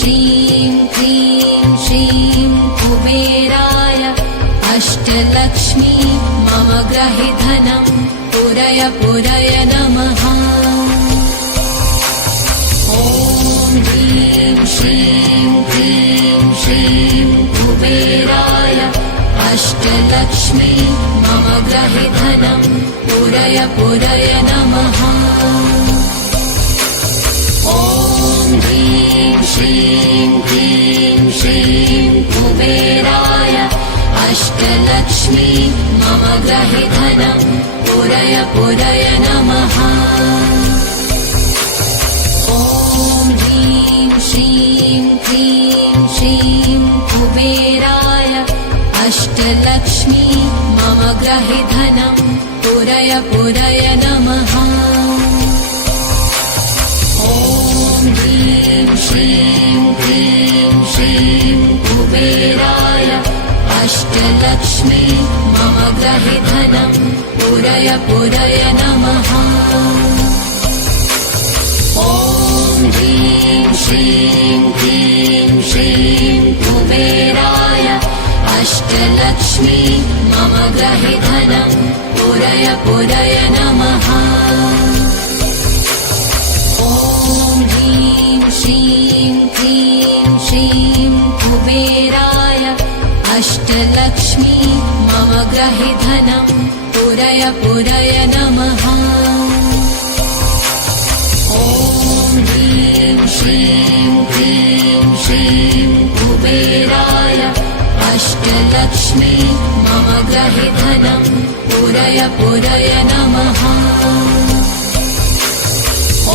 श्रीं क्लीं श्रीं कुबेराय अष्टलक्ष्मी मम ग्रहे धनं पुरय पुरय नमः। ॐ ह्रीं श्रीं क्लीं श्रीं कुबेराय अष्टलक्ष्मी मम ग्रहे धनं पुरय पुरय नमः। ॐ ह्रीं श्रीं क्लीं श्रीं कुबेराय अष्टलक्ष्मी मम ग्रहे धनं पुरय पुरय नमः। ॐ ह्रीं श्रीं क्लीं श्रीं कुबेराय अष्टलक्ष्मी मम ग्रहे धनं पुरय पुरय नमः। ॐ ह्रीं श्रीं क्लीं श्रीं कुबेराय अष्टलक्ष्मी मम ग्रहे धनं पुरय पुरय नमः। ॐ ह्रीं श्रीं क्लीं श्रीं कुबेराय अष्टलक्ष्मी मम ग्रहे धनं पुरय पुरय नमः। ॐ ह्रीं श्रीं क्लीं श्रीं कुबेराय अष्टलक्ष्मी मम ग्रहे धनं पुरय पुरय नमः। ॐ ह्रीं श्रीं क्लीं श्रीं कुबेराय अष्टलक्ष्मी मम ग्रहे धनं पुरय पुरय नमः।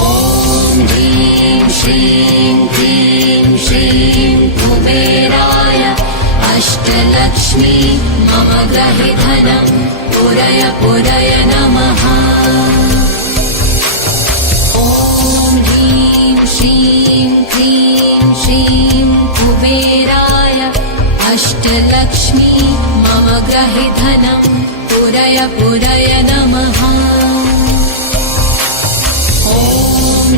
ॐ ह्रीं श्रीं क्लीं श्रीं कुबेराय अष्टलक्ष्मी मम ग्रहे धनं पुरय पुरय नमः। ॐ ह्रीं श्रीं क्लीं श्रीं कुबेराय अष्टलक्ष्मी मम ग्रहे धनं पुरय पुरय नमः। ॐ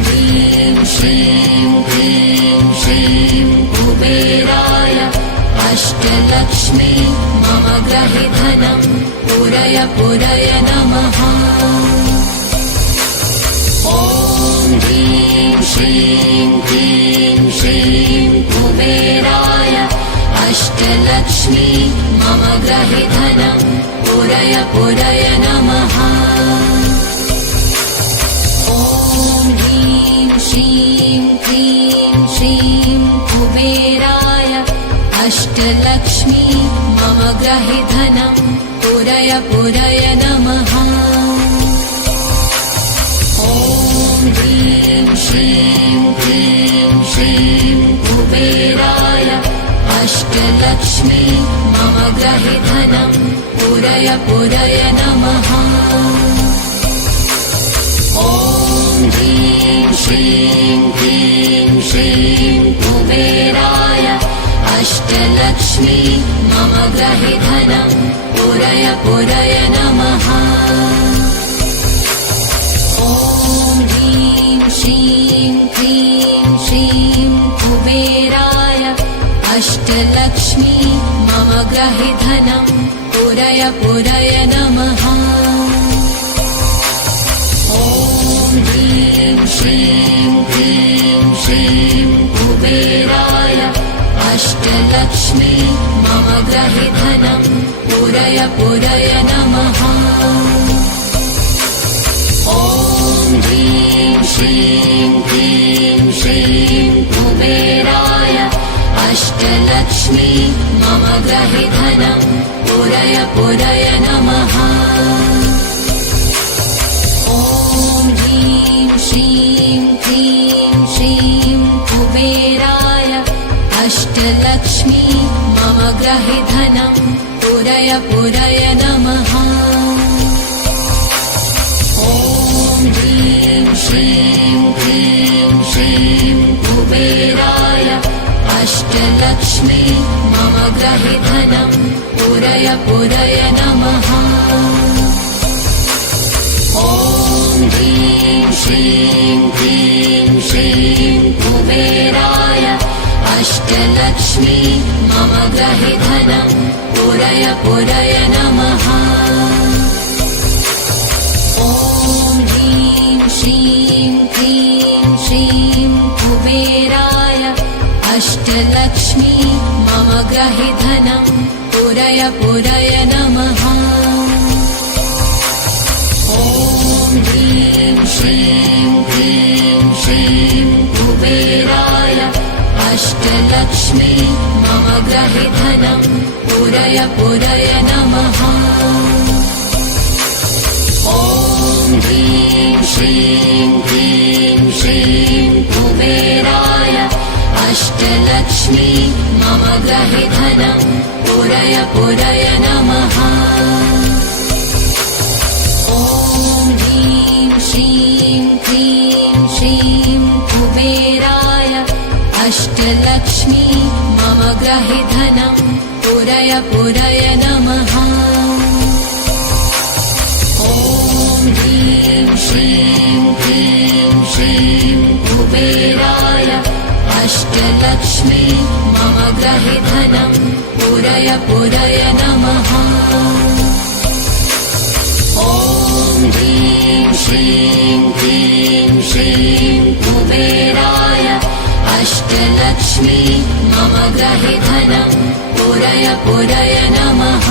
ह्रीं श्रीं क्लीं श्रीं कुबेराय अष्टलक्ष्मी मम ग्रहे धनं पुरय पुरय नमः। ॐ ह्रीं श्रीं क्लीं श्रीं कुबेराय अष्टलक्ष्मी मम ग्रहे धनं पुरय पुरय नमः। ॐ ह्रीं श्रीं क्लीं श्रीं कुबेराय अष्टलक्ष्मी मम ग्रहे धनं पुरय पुरय नमः। ॐ ह्रीं श्रीं क्लीं श्रीं कुबेराय अष्टलक्ष्मी मम ग्रहे धनं पुरय पुरय नमः। ॐ ह्रीं श्रीं क्लीं श्रीं कुबेराय अष्टलक्ष्मी मम ग्रहे धनं पुरय पुरय नमः। ॐ ह्रीं श्रीं क्लीं श्रीं कुबेराय अष्टलक्ष्मी मम ग्रहे धनं पुरय पुरय नमः। ॐ ह्रीं श्रीं क्लीं श्रीं कुबेराय अष्टलक्ष्मी मम ग्रहे धनं पुरय पुरय नमः। ॐ ह्रीं श्रीं क्लीं श्रीं कुबेराय अष्टलक्ष्मी मम ग्रहे धनं पुरय पुरय नमः। ॐ ह्रीं श्रीं क्लीं श्रीं कुबेराय अष्टलक्ष्मी मम ग्रहे धनं पुरय पुरय नमः। ॐ ह्रीं श्रीं क्लीं श्रीं कुबेराय अष्टलक्ष्मी मम ग्रहे धनं पुरय पुरय नमः। ॐ ह्रीं श्रीं क्लीं श्रीं कुबेराय अष्टलक्ष्मी मम गृहे धनं पूरय पूरय नमः। ॐ ह्रीं श्रीं क्लीं श्रीं कुबेराय अष्टलक्ष्मी मम गृहे धनं पूरय पूरय नमः। ॐ ह्रीं श्रीं क्लीं श्रीं कुबेराय अष्टलक्ष्मी मम गृहे धनं पूरय पूरय नमः। ॐ ह्रीं श्रीं क्लीं श्रीं कुबेराय अष्टलक्ष्मी मम गृहे धनं पूरय पूरय नमः। ॐ ह्रीं श्रीं क्लीं श्रीं कुबेराय अष्टलक्ष्मी मम गृहे धनं पूरय पूरय नमः। ॐ ह्रीं श्रीं क्लीं श्रीं कुबेराय अष्टलक्ष्मी मम गृहे धनं पूरय पूरय नमः। ॐ ह्रीं श्रीं क्लीं श्रीं कुबेराय अष्टलक्ष्मी मम गृहे धनं पूरय पूरय नमः।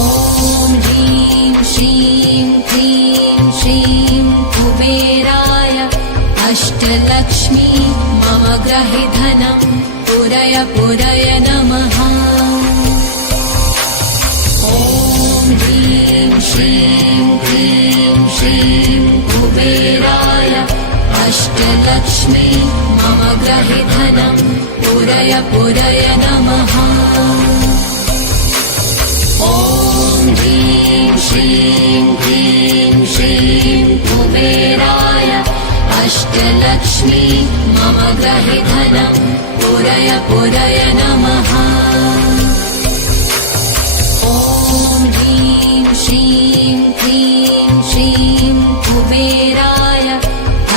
ॐ ह्रीं श्रीं क्लीं श्रीं कुबेराय अष्टलक्ष्मी मम गृहे धनं पूरय पूरय नमः। ॐ ह्रीं श्रीं क्लीं श्रीं कुबेराय अष्टलक्ष्मी मम गृहे धनं पूरय पूरय नमः। ॐ ह्रीं श्रीं क्लीं श्रीं कुबेराय अष्टलक्ष्मी मम गृहे धनं पूरय पूरय नमः। ॐ ह्रीं श्रीं क्लीं श्रीं कुबेराय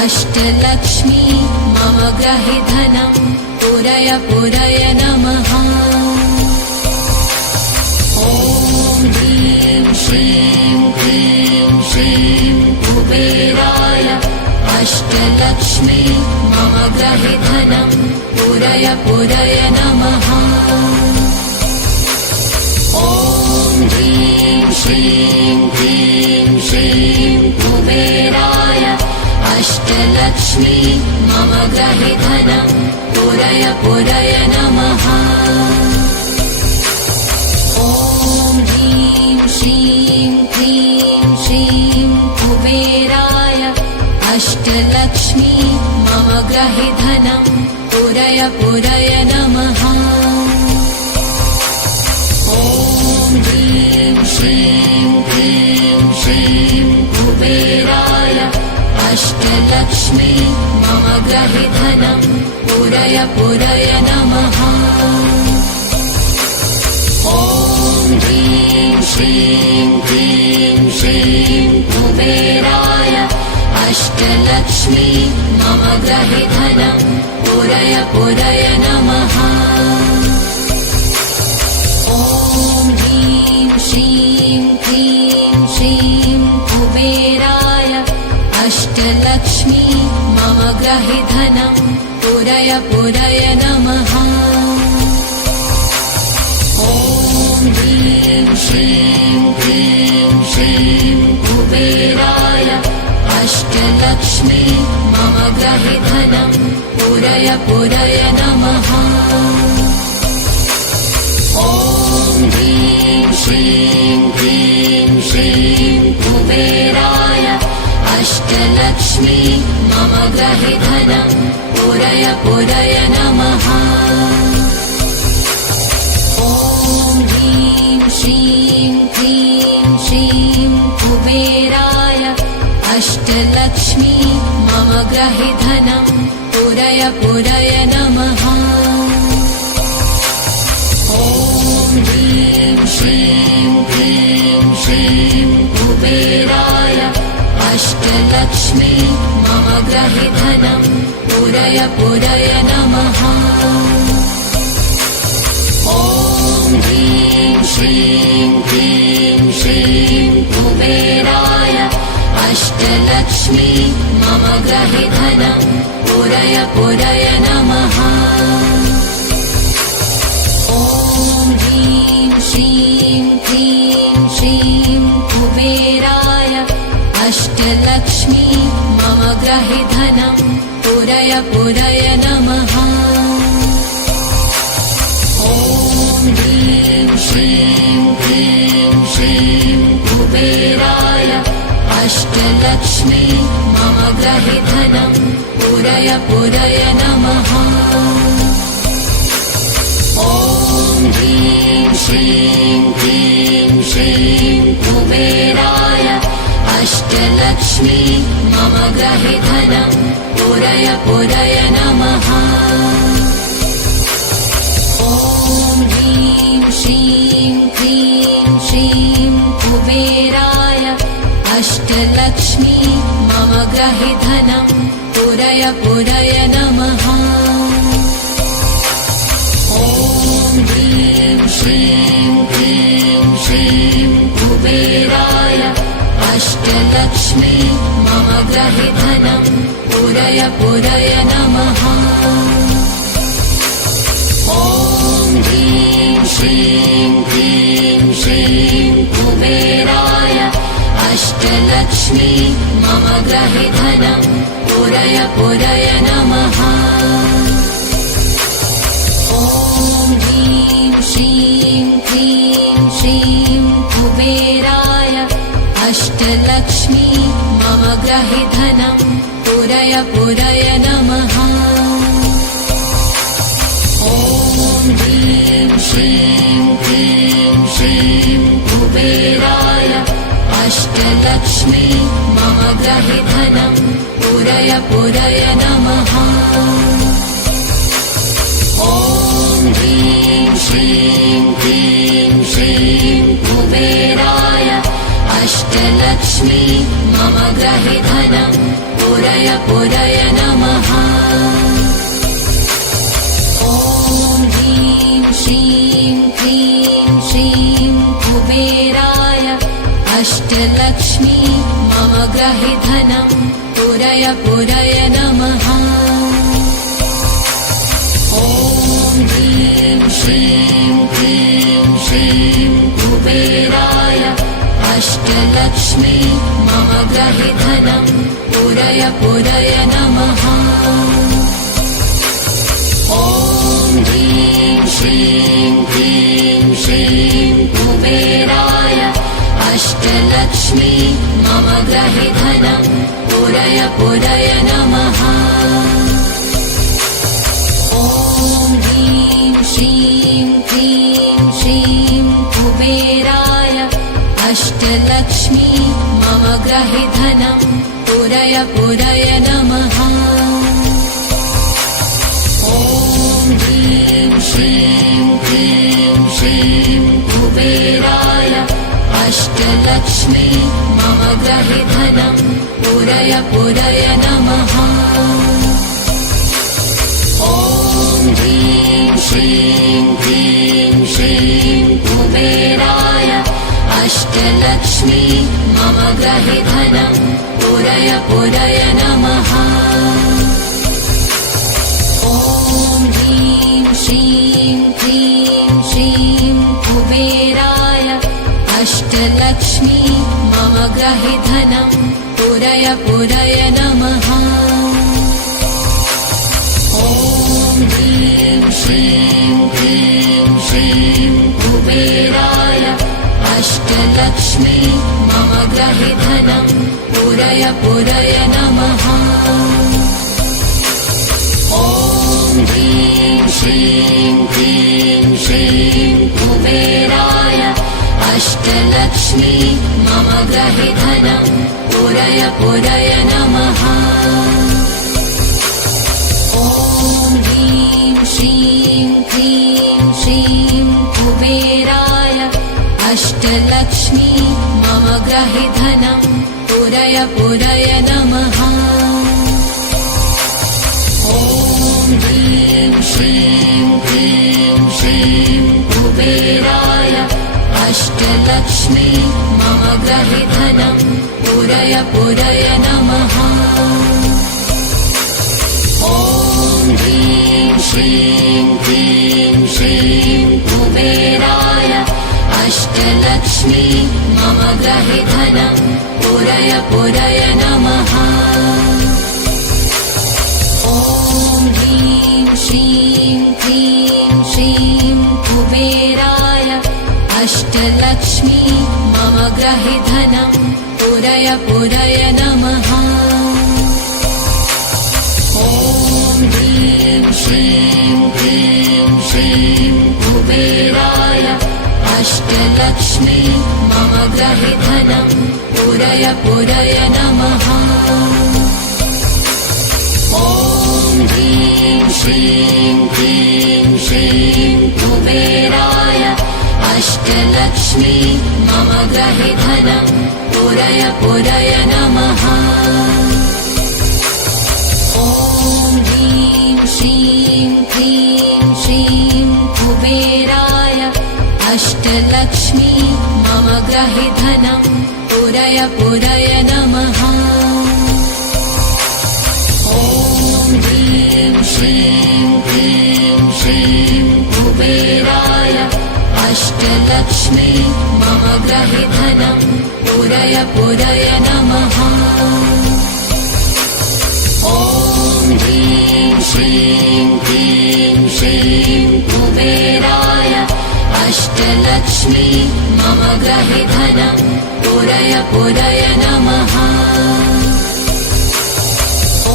अष्टलक्ष्मी मम गृहे धनं पूरय पूरय नमः। ॐ ह्रीं श्रीं क्लीं श्रीं कुबेराय अष्टलक्ष्मी मम गृहे धनं पूरय पूरय नमः। ॐ ह्रीं श्रीं क्लीं श्रीं कुबेराय अष्टलक्ष्मी मम गृहे धनं पूरय पूरय नमः। ॐ ह्रीं श्रीं क्लीं श्रीं कुबेराय अष्टलक्ष्मी मम गृहे धनं पूरय पूरय नमः। ॐ ह्रीं श्रीं क्लीं श्रीं कुबेराय अष्टलक्ष्मी मम गृहे धनं पूरय पूरय नमः। ॐ ह्रीं श्रीं क्लीं श्रीं कुबेराय अष्टलक्ष्मी मम गृहे धनं पूरय पूरय नमः। ॐ ह्रीं श्रीं क्लीं श्रीं कुबेराय अष्टलक्ष्मी मम गृहे धनं पूरय पूरय नमः। ॐ ह्रीं श्रीं क्लीं श्रीं कुबेराय अष्टलक्ष्मी मम गृहे धनं पूरय पूरय नमः। ॐ ह्रीं श्रीं क्लीं श्रीं कुबेराय अष्टलक्ष्मी मम गृहे धनं पूरय पूरय नमः। ॐ ह्रीं श्रीं क्लीं श्रीं कुबेराय अष्टलक्ष्मी मम गृहे धनं पूरय पूरय नमः। ॐ ह्रीं श्रीं क्लीं श्रीं कुबेराय अष्टलक्ष्मी मम ग्रहे धनं पूरय पूरय नमः। ॐ ह्रीं श्रीं क्लीं श्रीं कुबेराय अष्टलक्ष्मी मम ग्रहे धनं पूरय पूरय नमः। ॐ ह्रीं श्रीं क्लीं श्रीं कुबेराय अष्टलक्ष्मी मम ग्रहे धनं पूरय पूरय नमः। ॐ ह्रीं श्रीं क्लीं श्रीं कुबेराय अष्टलक्ष्मी मम ग्रहे धनं पूरय पूरय नमः। ॐ ह्रीं श्रीं क्लीं श्रीं कुबेराय अष्टलक्ष्मी मम ग्रहे धनं पूरय पूरय नमः। ॐ ह्रीं श्रीं क्लीं श्रीं कुबेराय अष्टलक्ष्मी मम ग्रहे धनं पूरय पूरय नमः। ॐ ह्रीं श्रीं क्लीं श्रीं कुबेराय अष्टलक्ष्मी मम ग्रहे धनं पूरय पूरय नमः। ॐ ह्रीं श्रीं क्लीं श्रीं कुबेराय अष्टलक्ष्मी मम ग्रहे धनं पूरय पूरय नमः। ॐ ह्रीं श्रीं क्लीं श्रीं कुबेराय अष्टलक्ष्मी मम ग्रहे धनं पूरय पूरय नमः। ॐ ह्रीं श्रीं क्लीं श्रीं कुबेराय अष्टलक्ष्मी मम ग्रहे धनं पूरय पूरय नमः। ॐ ह्रीं श्रीं क्लीं श्रीं कुबेराय अष्टलक्ष्मी मम ग्रहे धनं पूरय पूरय नमः। ॐ ह्रीं श्रीं क्लीं श्रीं कुबेराय अष्टलक्ष्मी मम ग्रहे धनं पूरय पूरय नमः। ॐ ह्रीं श्रीं क्लीं श्रीं कुबेराय अष्टलक्ष्मी मम ग्रहे धनं पूरय पूरय नमः। ॐ ह्रीं श्रीं क्लीं श्रीं कुबेराय अष्टलक्ष्मी मम ग्रहे धनं पूरय पूरय नमः। ॐ ह्रीं श्रीं क्लीं श्रीं कुबेराय अष्टलक्ष्मी मम ग्रहे धनं पूरय पूरय नमः। ॐ ह्रीं श्रीं क्लीं श्रीं कुबेराय अष्टलक्ष्मी मम ग्रहे धनं पूरय पूरय नमः। ॐ ह्रीं श्रीं क्लीं श्रीं कुबेराय अष्टलक्ष्मी मम ग्रहे धनं पूरय पूरय नमः। ॐ ह्रीं श्रीं क्लीं श्रीं कुबेराय अष्टलक्ष्मी मम ग्रहे धनं पूरय पूरय नमः। ॐ ह्रीं श्रीं क्लीं श्रीं कुबेराय अष्टलक्ष्मी मम ग्रहे धनं पूरय पूरय नमः। ॐ ह्रीं श्रीं क्लीं श्रीं कुबेराय अष्टलक्ष्मी मम ग्रहे धनं पूरय पूरय नमः। ॐ ह्रीं श्रीं क्लीं श्रीं कुबेराय अष्टलक्ष्मी मम ग्रहे धनं पूरय पूरय नमः। ॐ ह्रीं श्रीं क्लीं श्रीं कुबेराय अष्टलक्ष्मी मम गृहे धनं पूरय पूरय नमः। ॐ ह्रीं श्रीं क्लीं श्रीं कुबेराय अष्टलक्ष्मी मम गृहे धनं पूरय पूरय नमः। ॐ ह्रीं श्रीं क्लीं श्रीं कुबेराय अष्टलक्ष्मी मम गृहे धनं पूरय पूरय नमः। ॐ ह्रीं श्रीं क्लीं श्रीं कुबेराय अष्टलक्ष्मी मम गृहे धनं पूरय पूरय नमः। ॐ ह्रीं श्रीं क्लीं श्रीं कुबेराय अष्टलक्ष्मी मम गृहे धनं पूरय पूरय नमः। ॐ ह्रीं श्रीं क्लीं श्रीं कुबेराय अष्टलक्ष्मी मम गृहे धनं पूरय पूरय नमः। ॐ ह्रीं श्रीं क्लीं श्रीं कुबेराय अष्टलक्ष्मी मम गृहे धनं पूरय पूरय नमः। ॐ ह्रीं श्रीं क्लीं श्रीं कुबेराय अष्टलक्ष्मी मम गृहे धनं पूरय पूरय नमः।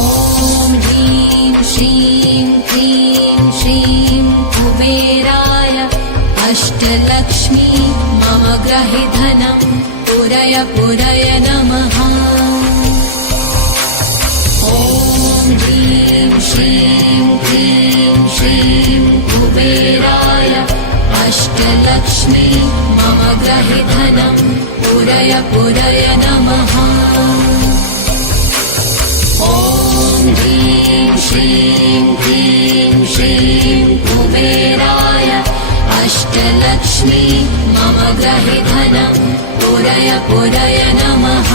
ॐ ह्रीं श्रीं क्लीं श्रीं कुबेराय अष्टलक्ष्मी मम गृहे धनं पूरय पूरय नमः। ॐ ह्रीं श्रीं क्लीं श्रीं कुबेराय अष्टलक्ष्मी मम गृहे धनं पूरय पूरय नमः। ॐ ह्रीं श्रीं क्लीं श्रीं कुबेराय अष्टलक्ष्मी मम गृहे धनं पूरय पूरय नमः।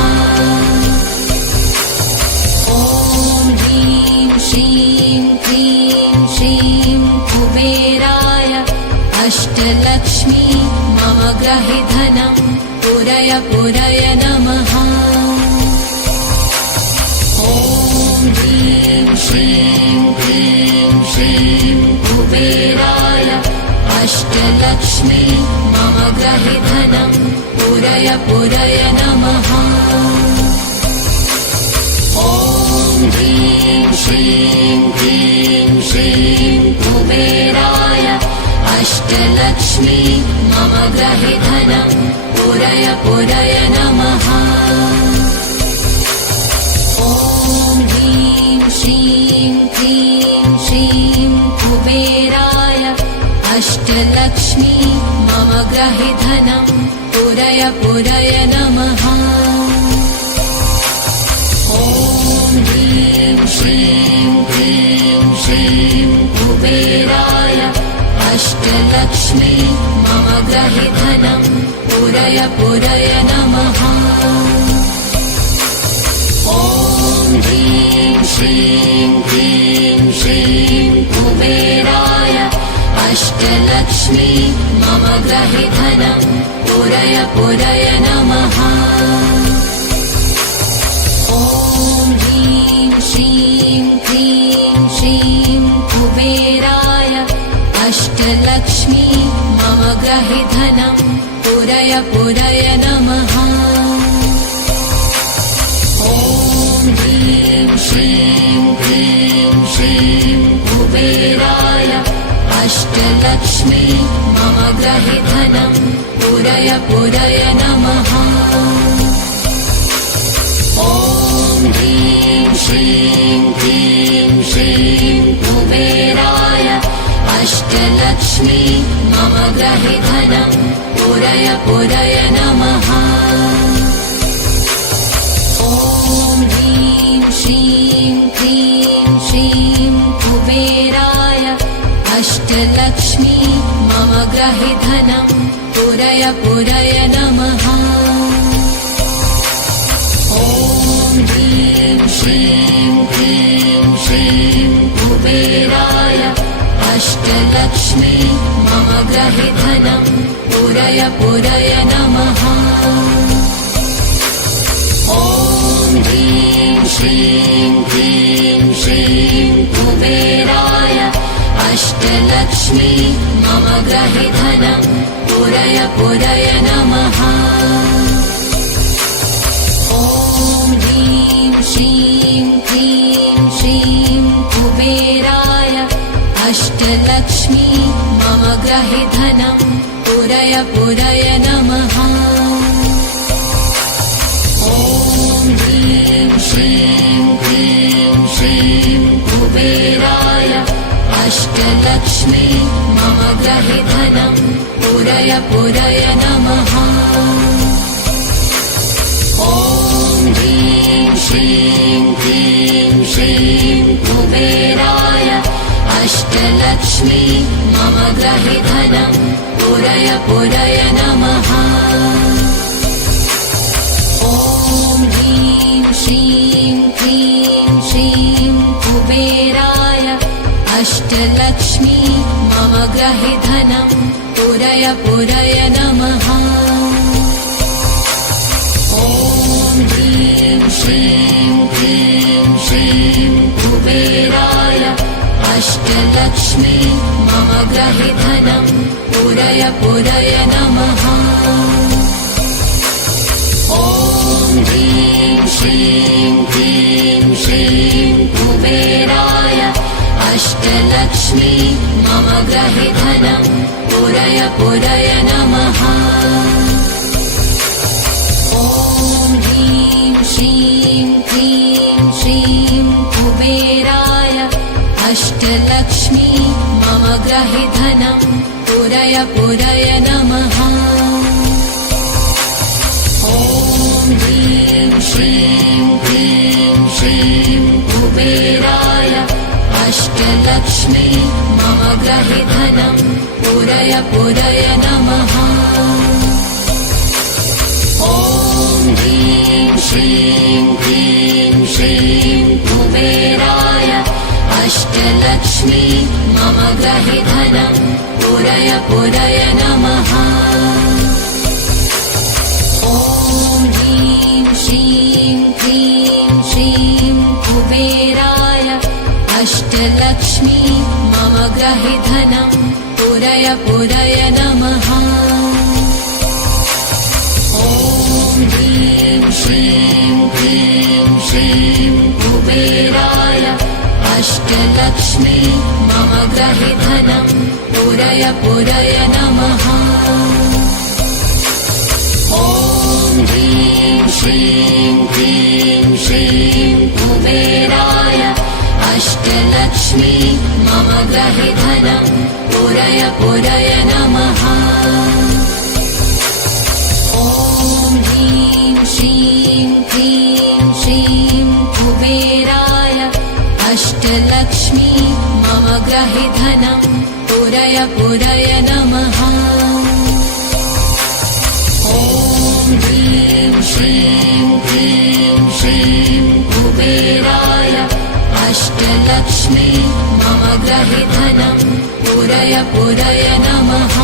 ॐ ह्रीं श्रीं क्लीं श्रीं कुबेराय अष्टलक्ष्मी मम गृहे धनं पूरय पूरय नमः। ॐ ह्रीं श्रीं क्लीं श्रीं कुबेराय अष्टलक्ष्मी मम गृहे धनं पूरय पूरय नमः। ॐ ह्रीं श्रीं क्लीं श्रीं कुबेराय अष्टलक्ष्मी मम गृहे धनं पूरय पूरय नमः। ॐ ह्रीं श्रीं क्लीं श्रीं कुबेराय अष्टलक्ष्मी मम गृहे धनं पूरय पूरय नमः। ॐ ह्रीं श्रीं क्लीं श्रीं कुबेराय अष्टलक्ष्मी मम गृहे धनं पूरय पूरय नमः। ॐ ह्रीं श्रीं क्लीं श्रीं कुबेराय अष्टलक्ष्मी मम गृहे धनं पूरय पूरय नमः। ॐ ह्रीं श्रीं क्लीं श्रीं कुबेराय अष्टलक्ष्मी मम गृहे धनं पूरय पूरय नमः। ॐ ह्रीं श्रीं क्लीं श्रीं कुबेराय अष्टलक्ष्मी मम गृहे धनं पूरय पूरय नमः। ॐ ह्रीं श्रीं क्लीं श्रीं कुबेराय अष्टलक्ष्मी मम गृहे धनं पूरय पूरय नमः। ॐ अष्टलक्ष्मी मम ग्रहे धनं पूरय पूरय नमः। ॐ ह्रीं श्रीं क्लीं श्रीं कुबेराय अष्टलक्ष्मी मम ग्रहे धनं पूरय पूरय नमः। ॐ ह्रीं श्रीं क्लीं श्रीं कुबेराय अष्टलक्ष्मी मम ग्रहे धनं पूरय पूरय नमः। ॐ ह्रीं श्रीं क्लीं श्रीं कुबेराय अष्टलक्ष्मी मम ग्रहे धनं पूरय पूरय नमः। ॐ ह्रीं श्रीं क्लीं श्रीं कुबेराय अष्टलक्ष्मी मम ग्रहे धनं पूरय पूरय नमः। ॐ ह्रीं श्रीं क्लीं श्रीं कुबेराय अष्टलक्ष्मी मम ग्रहे धनं पूरय पूरय नमः। ॐ ह्रीं श्रीं क्लीं श्रीं कुबेराय अष्टलक्ष्मी मम ग्रहे धनं पूरय पूरय नमः। ॐ ह्रीं श्रीं क्लीं श्रीं कुबेराय अष्टलक्ष्मी मम ग्रहे धनं पूरय पूरय नमः। ॐ ह्रीं श्रीं क्लीं श्रीं कुबेराय अष्टलक्ष्मी मम ग्रहे धनं पूरय पूरय नमः। ॐ ह्रीं श्रीं क्लीं श्रीं कुबेराय अष्टलक्ष्मी मम ग्रहे धनं पूरय पूरय नमः। ॐ ह्रीं श्रीं क्लीं श्रीं कुबेराय अष्टलक्ष्मी मम ग्रहे धनं पूरय पूरय नमः। ॐ ह्रीं श्रीं क्लीं श्रीं कुबेराय अष्टलक्ष्मी मम ग्रहे धनं पूरय पूरय नमः। ॐ ह्रीं श्रीं क्लीं श्रीं कुबेराय अष्टलक्ष्मी मम ग्रहे धनं पूरय पूरय नमः। ॐ ह्रीं श्रीं क्लीं श्रीं कुबेराय अष्टलक्ष्मी मम ग्रहे धनं पूरय पूरय नमः। ॐ ह्रीं श्रीं क्लीं श्रीं कुबेराय अष्टलक्ष्मी मम ग्रहे धनं पूरय पूरय नमः। ॐ ह्रीं श्रीं क्लीं श्रीं कुबेराय अष्टलक्ष्मी मम ग्रहे धनं पूरय पूरय नमः। ॐ ह्रीं श्रीं क्लीं श्रीं कुबेराय अष्टलक्ष्मी मम ग्रहे धनं पूरय पूरय नमः।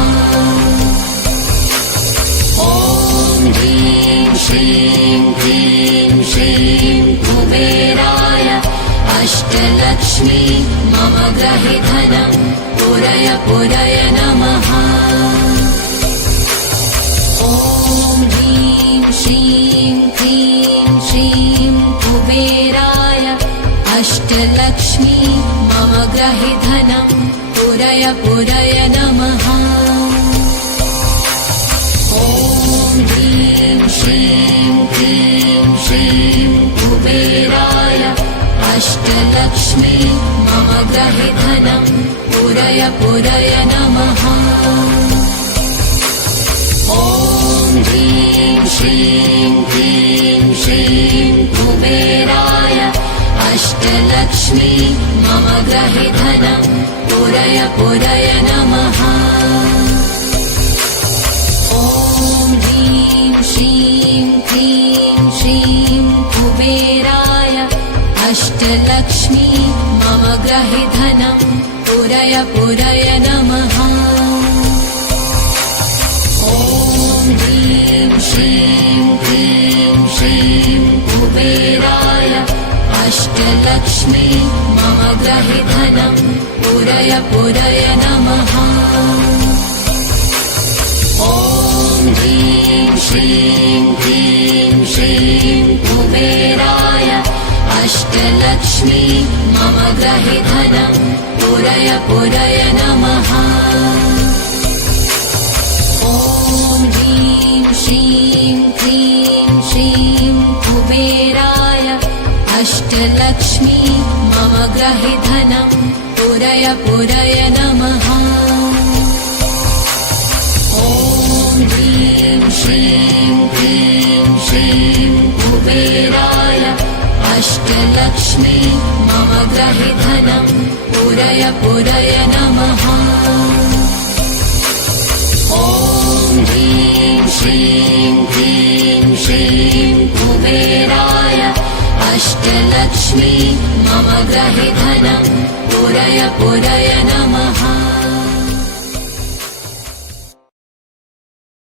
ॐ ह्रीं श्रीं क्लीं श्रीं कुबेराय अष्टलक्ष्मी मम ग्रहे धनं पूरय पूरय नमः। ॐ ह्रीं श्रीं क्लीं श्रीं कुबेराय अष्टलक्ष्मी मम ग्रहे धनं पूरय पूरय नमः। ॐ ह्रीं श्रीं क्लीं श्रीं कुबेराय अष्टलक्ष्मी मम ग्रहे धनं पूरय पूरय नमः। ॐ ह्रीं श्रीं क्लीं श्रीं कुबेराय अष्टलक्ष्मी मम ग्रहे धनं पुरय नमः। ॐ ह्रीं श्रीं क्लीं श्रीं कुबेराय अष्टलक्ष्मी मम गृहे धनं पुरय नमः। ॐ ह्रीं श्रीं क्लीं श्रीं कुबेराय अष्टलक्ष्मी मम गृहे धनं पुरय नमः। ॐ ह्रीं श्रीं क्लीं श्रीं कुबेराय अष्टलक्ष्मी मम गृहे धनं पुरय नमः। ॐ ह्रीं श्रीं क्लीं श्रीं कुबेराय अष्टलक्ष्मी मम गृहे धनं पुरय नमः। ॐ ह्रीं श्रीं क्लीं श्रीं कुबेराय अष्टलक्ष्मी मम गृहे धनं पुरय नमः। ॐ ह्रीं श्रीं क्लीं श्रीं कुबेराय अष्टलक्ष्मी मम गृहे धनं पुरय